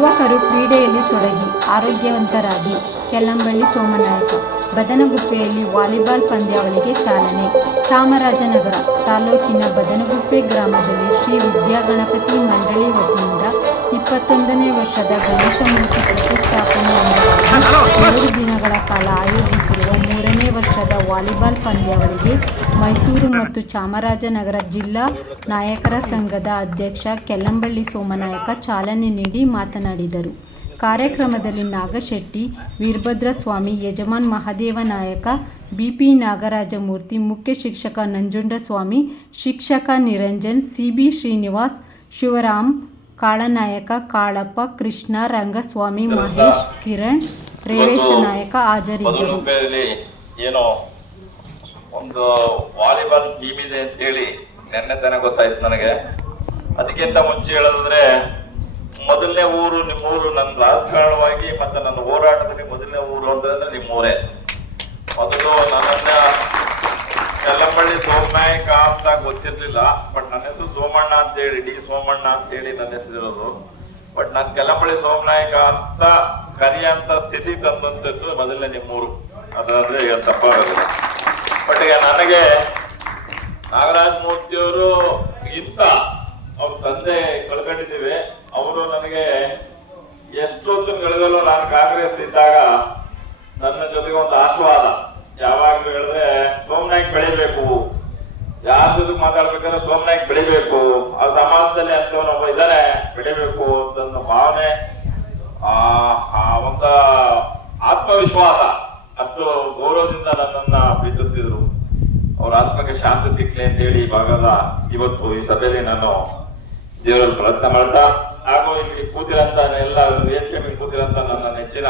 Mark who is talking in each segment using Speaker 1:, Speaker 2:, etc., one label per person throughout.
Speaker 1: ಯುವಕರು ಕ್ರೀಡೆಯಲ್ಲಿ ತೊಡಗಿ, ಆರೋಗ್ಯವಂತರಾಗಿ. ಕೆಲ್ಲಂಬಳ್ಳಿ ಸೋಮನಾಯಕ, ಬದನಗುಪ್ಪೆಯಲ್ಲಿ ವಾಲಿಬಾಲ್ ಪಂದ್ಯಾವಳಿಗೆ ಚಾಲನೆ. ಚಾಮರಾಜನಗರ ತಾಲೂಕಿನ ಬದನಗುಪ್ಪೆ ಗ್ರಾಮದಲ್ಲಿ ಶ್ರೀ ವಿದ್ಯಾಗಣಪತಿ ಮಂಡಳಿ ವತಿಯಿಂದ ಇಪ್ಪತ್ತೊಂದನೇ ವರ್ಷದ ಗಣೇಶ ಮೂರ್ತಿ ಪ್ರತಿಷ್ಠಾಪನೆ ಮೂರು ದಿನಗಳ ಕಾಲ ಆಯೋಜಿಸಿರುವ ಮೂರನೇ ವರ್ಷದ ವಾಲಿಬಾಲ್ ಪಂದ್ಯಾವಳಿಗೆ ಮೈಸೂರು ಮತ್ತು ಚಾಮರಾಜನಗರ ಜಿಲ್ಲಾ ನಾಯಕರ ಸಂಘದ ಅಧ್ಯಕ್ಷ ಕೆಲ್ಲಂಬಳ್ಳಿ ಸೋಮನಾಯಕ ಚಾಲನೆ ನೀಡಿ ಮಾತನಾಡಿದರು. ಕಾರ್ಯಕ್ರಮದಲ್ಲಿ ನಾಗಶೆಟ್ಟಿ ವೀರಭದ್ರ ಸ್ವಾಮಿ ಯಜಮಾನ್ ಮಹಾದೇವ ನಾಯಕ, ಬಿಪಿ ನಾಗರಾಜಮೂರ್ತಿ, ಮುಖ್ಯ ಶಿಕ್ಷಕ ನಂಜುಂಡಸ್ವಾಮಿ, ಶಿಕ್ಷಕ ನಿರಂಜನ್, ಸಿಬಿ ಶ್ರೀನಿವಾಸ್, ಶಿವರಾಮ್ ಕಾಳನಾಯಕ ಕಾಳಪ್ಪ ಕೃಷ್ಣ ರಂಗಸ್ವಾಮಿ ಮಹೇಶ್ ಕಿರಣ್ ರೇವೇಶ ನಾಯಕ ಹಾಜರಿದ್ದರು.
Speaker 2: ಏನೋ ಒಂದು ವಾಲಿಬಾಲ್ ಟೀಮ್ ಇದೆ ಅಂತ ಹೇಳಿ ನೆನ್ನೆ ತಾನೆ ಗೊತ್ತಾಯ್ತು ನನಗೆ. ಅದಕ್ಕಿಂತ ಮುಂಚೆ ಹೇಳೋದಂದ್ರೆ ಮೊದಲನೇ ಊರು ನಿಮ್ಮೂರು ನನ್ನ ರಾಜಕಾರಣವಾಗಿ ಮತ್ತೆ ನನ್ನ ಹೋರಾಟದಲ್ಲಿ ಮೊದಲನೇ ಊರು ಅಂತಂದ್ರೆ ನಿಮ್ಮೂರೇ. ಮೊದಲು ನನ್ನನ್ನ ಕಲ್ಲಂಬಳ್ಳಿ ಸೋಮನಾಯಕ ಅಂತ ಗೊತ್ತಿರ್ಲಿಲ್ಲ ಬಟ್ ನನ್ನ ಹೆಸರು ಸೋಮಣ್ಣ ಅಂತ ಹೇಳಿ ಡಿ ಸೋಮಣ್ಣ ಅಂತ ಹೇಳಿ ನನ್ನ ಹೆಸರಿರೋದು ಬಟ್ ನಾನು ಕೆಲ್ಲಂಬಳ್ಳಿ ಸೋಮನಾಯಕ ಅಂತ ಕರೆಯಂತ ಸ್ಥಿತಿ ತಂದಂತದ್ದು ಮೊದಲನೇ ನಿಮ್ಮೂರು. ಅದಾದ್ರೆ ಈಗ ತಪ್ಪಾಗೋದಿಲ್ಲ. ಬಟ್ ಈಗ ನನಗೆ ನಾಗರಾಜ ಮೂರ್ತಿಯವರು ಇಂತ ಅವ್ರ ತಂದೆ ಕಳ್ಕೊಂಡಿದ್ದೀವಿ. ಅವರು ನನಗೆ ಎಷ್ಟೊತ್ತು ಕಳೆದಲ್ಲೋ ನಾನು ಕಾಂಗ್ರೆಸ್ ಇದ್ದಾಗ ನನ್ನ ಜೊತೆಗೆ ಒಂದು ಆಶೀರ್ವಾದ. ಯಾವಾಗ್ಲೂ ಹೇಳಿದ್ರೆ ಸೋಮನಾಯ್ಕ ಬೆಳಿಬೇಕು. ಯಾರ ಜೊತೆ ಮಾತಾಡ್ಬೇಕಾದ್ರೆ ಸೋಮನಾಯ್ಕ್ ಬೆಳಿಬೇಕು. ಆ ಸಮಾಜದಲ್ಲಿ ಅಂತವನೊಬ್ಬ ಇದ್ದಾರೆ ಬೆಳಿಬೇಕು ಅಂತ ಭಾವನೆ, ಆ ಒಂದ ಆತ್ಮವಿಶ್ವಾಸ ಅಷ್ಟು ಗೌರವದಿಂದ ನನ್ನನ್ನ ಪ್ರೀತಿಸ್ತಿದ್ರು. ಅವ್ರ ಆತ್ಮಕ್ಕೆ ಶಾಂತಿ ಸಿಕ್ಲಿ ಅಂತ ಹೇಳಿ ಭಾಗದ ಇವತ್ತು ಈ ಸಭೆಯಲ್ಲಿ ನಾನು ದೇವರಲ್ಲಿ ಪ್ರಯತ್ನ ಮಾಡ್ತಾ, ಹಾಗೂ ಇಲ್ಲಿ ಕೂತಿರಂತ ಎಲ್ಲ ಕೂತಿರಂತ ನನ್ನ ನೆಚ್ಚಿನ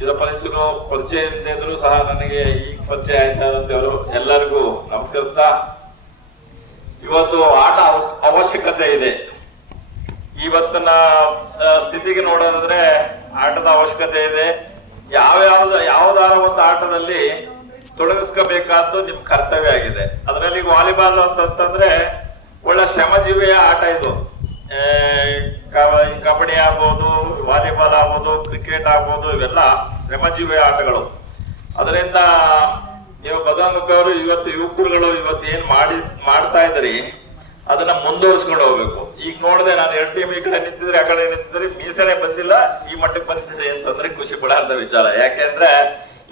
Speaker 2: ಶಿರಪಂಚರು ಪರಿಚಯ ಇಲ್ಲದಿದ್ರು ಸಹ ನನಗೆ ಈಗ ಪರಿಚಯ ಆಯ್ತಾದಂತವರು ಎಲ್ಲರಿಗೂ ನಮಸ್ಕರಿಸ್ತಾ ಇವತ್ತು ಆಟ ಅವ- ಅವಶ್ಯಕತೆ ಇದೆ. ಇವತ್ತಿನ ಸ್ಥಿತಿಗೆ ನೋಡೋದಾದ್ರೆ ಆಟದ ಅವಶ್ಯಕತೆ ಇದೆ. ಯಾವ್ಯಾವ್ದು ಯಾವ್ದಾರ ಒಂದು ಆಟದಲ್ಲಿ ತೊಡಗಿಸ್ಕೋಬೇಕಾದ್ದು ನಿಮ್ ಕರ್ತವ್ಯ ಆಗಿದೆ. ಅದರಲ್ಲಿ ವಾಲಿಬಾಲ್ ಅಂತಂತಂದ್ರೆ ಒಳ್ಳೆ ಶ್ರಮಜೀವಿಯ ಆಟ ಇದು. ಕಬಡ್ಡಿ ಆಗ್ಬೋದು, ವಾಲಿಬಾಲ್ ಆಗ್ಬೋದು, ಕ್ರಿಕೆಟ್ ಆಗ್ಬೋದು, ಇವೆಲ್ಲ ಶ್ರಮಜೀವಿ ಆಟಗಳು. ಅದರಿಂದ ನೀವು ಬದಾಮುಖವರು ಇವತ್ತು ಯುವಕರುಗಳು ಇವತ್ತು ಏನ್ ಮಾಡಿ, ಮಾಡ್ತಾ ಇದ್ರಿ ಅದನ್ನ ಮುಂದುವರ್ಸ್ಕೊಂಡು ಹೋಗ್ಬೇಕು. ಈಗ ನೋಡಿದೆ, ನಾನು ಎರಡು ಟೀಮ್ ಈ ಕಡೆ ನಿಂತಿದ್ರೆ, ಆ ಕಡೆ ನಿಂತಿದ್ರೆ, ಮೀಸಲೆ ಬಂದಿಲ್ಲ, ಈ ಮಟ್ಟಕ್ಕೆ ಬಂದಿದೆ ಅಂತಂದ್ರೆ ಖುಷಿ ಪಡಾರ್ದ ವಿಚಾರ. ಯಾಕೆಂದ್ರೆ,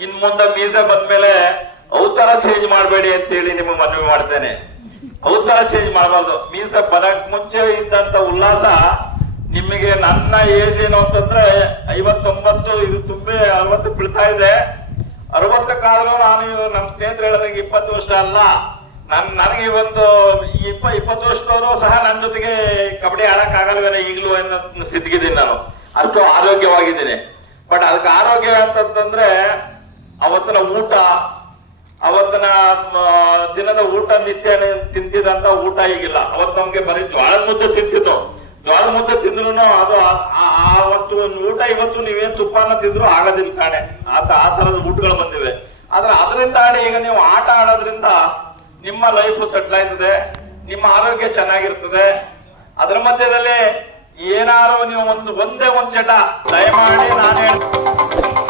Speaker 2: ಇನ್ ಮುಂದೆ ಮೀಸೆ ಬಂದ್ಮೇಲೆ ಅವತಾರ ಚೇಂಜ್ ಮಾಡಬೇಡಿ ಅಂತ ಹೇಳಿ ನಿಮಗೆ ಮನವಿ ಮಾಡ್ತೇನೆ. ಅವತಾರ ಚೇಂಜ್ ಮಾಡಬಾರ್ದು. ಮೀನ್ಸ್ ಬರಕ್ ಮುಂಚೆ ಇದ್ದಂತ ಉಲ್ಲಾಸ ನಿಮಗೆ ನನ್ನ ಏಜ್ ಏನು ಅಂತಂದ್ರೆ ಐವತ್ತೊಂಬತ್ತು, ಇದು ತುಂಬಿ ಅರವತ್ತು ಬೀಳ್ತಾ ಇದೆ. ಅರವತ್ತು ಕಾಲಗಳು ನಾನು ನಮ್ಮ ಸ್ನೇಹಿತರು ಹೇಳಿದಂಗೆ ಇಪ್ಪತ್ತು ವರ್ಷ ಅಲ್ಲ. ನನ್ ನನಗೆ ಒಂದು ಇಪ್ಪ ಇಪ್ಪತ್ತು ವರ್ಷದವರು ಸಹ ನನ್ನ ಜೊತೆಗೆ ಕಬಡ್ಡಿ ಆಡಕ್ ಆಗಲ್ವೇನ ಈಗಲೂ ಅನ್ನೋ ಸ್ಥಿತಿಗಿದ್ದೀನಿ ನಾನು. ಅಷ್ಟು ಆರೋಗ್ಯವಾಗಿದ್ದೀನಿ. ಬಟ್ ಅದಕ್ಕೆ ಆರೋಗ್ಯ ಅಂತಂತಂದ್ರೆ ಅವತ್ತಿನ ಊಟ ಅವತ್ತಿನ ದಿನದ ಊಟ ನಿತ್ಯ ತಿಂತಿದಂತ ಊಟ ಈಗಿಲ್ಲ ಅವತ್ತು ನಮ್ಗೆ ಬರೀ ಜ್ವಾಳದ ಮುದ್ದೆ ತಿಂತಿದ್ದು ಜ್ವಾಳದ ಮುದ್ದೆ ತಿಂದ್ರು ಅದು ಒಂದು ಊಟ ಇವತ್ತು ನೀವೇನ್ ತುಪ್ಪನ ತಿಂದ್ರು ಆಗೋದಿಲ್ಲ ಕಾಣೆ. ಆತ ಆ ತರದ ಊಟಗಳು ಬಂದಿವೆ. ಆದ್ರೆ ಅದರಿಂದ ಆಡಿ ಈಗ ನೀವು ಆಟ ಆಡೋದ್ರಿಂದ ನಿಮ್ಮ ಲೈಫ್ ಸೆಟ್ಲ್ ಆಯ್ತದೆ, ನಿಮ್ಮ ಆರೋಗ್ಯ ಚೆನ್ನಾಗಿರ್ತದೆ. ಅದರ ಮಧ್ಯದಲ್ಲಿ ಏನಾರು ನೀವು ಒಂದು, ಒಂದೇ ಒಂದ್ ಚಟ, ದಯಮಾಡಿ ನಾನು ಹೇಳ್ತೀನಿ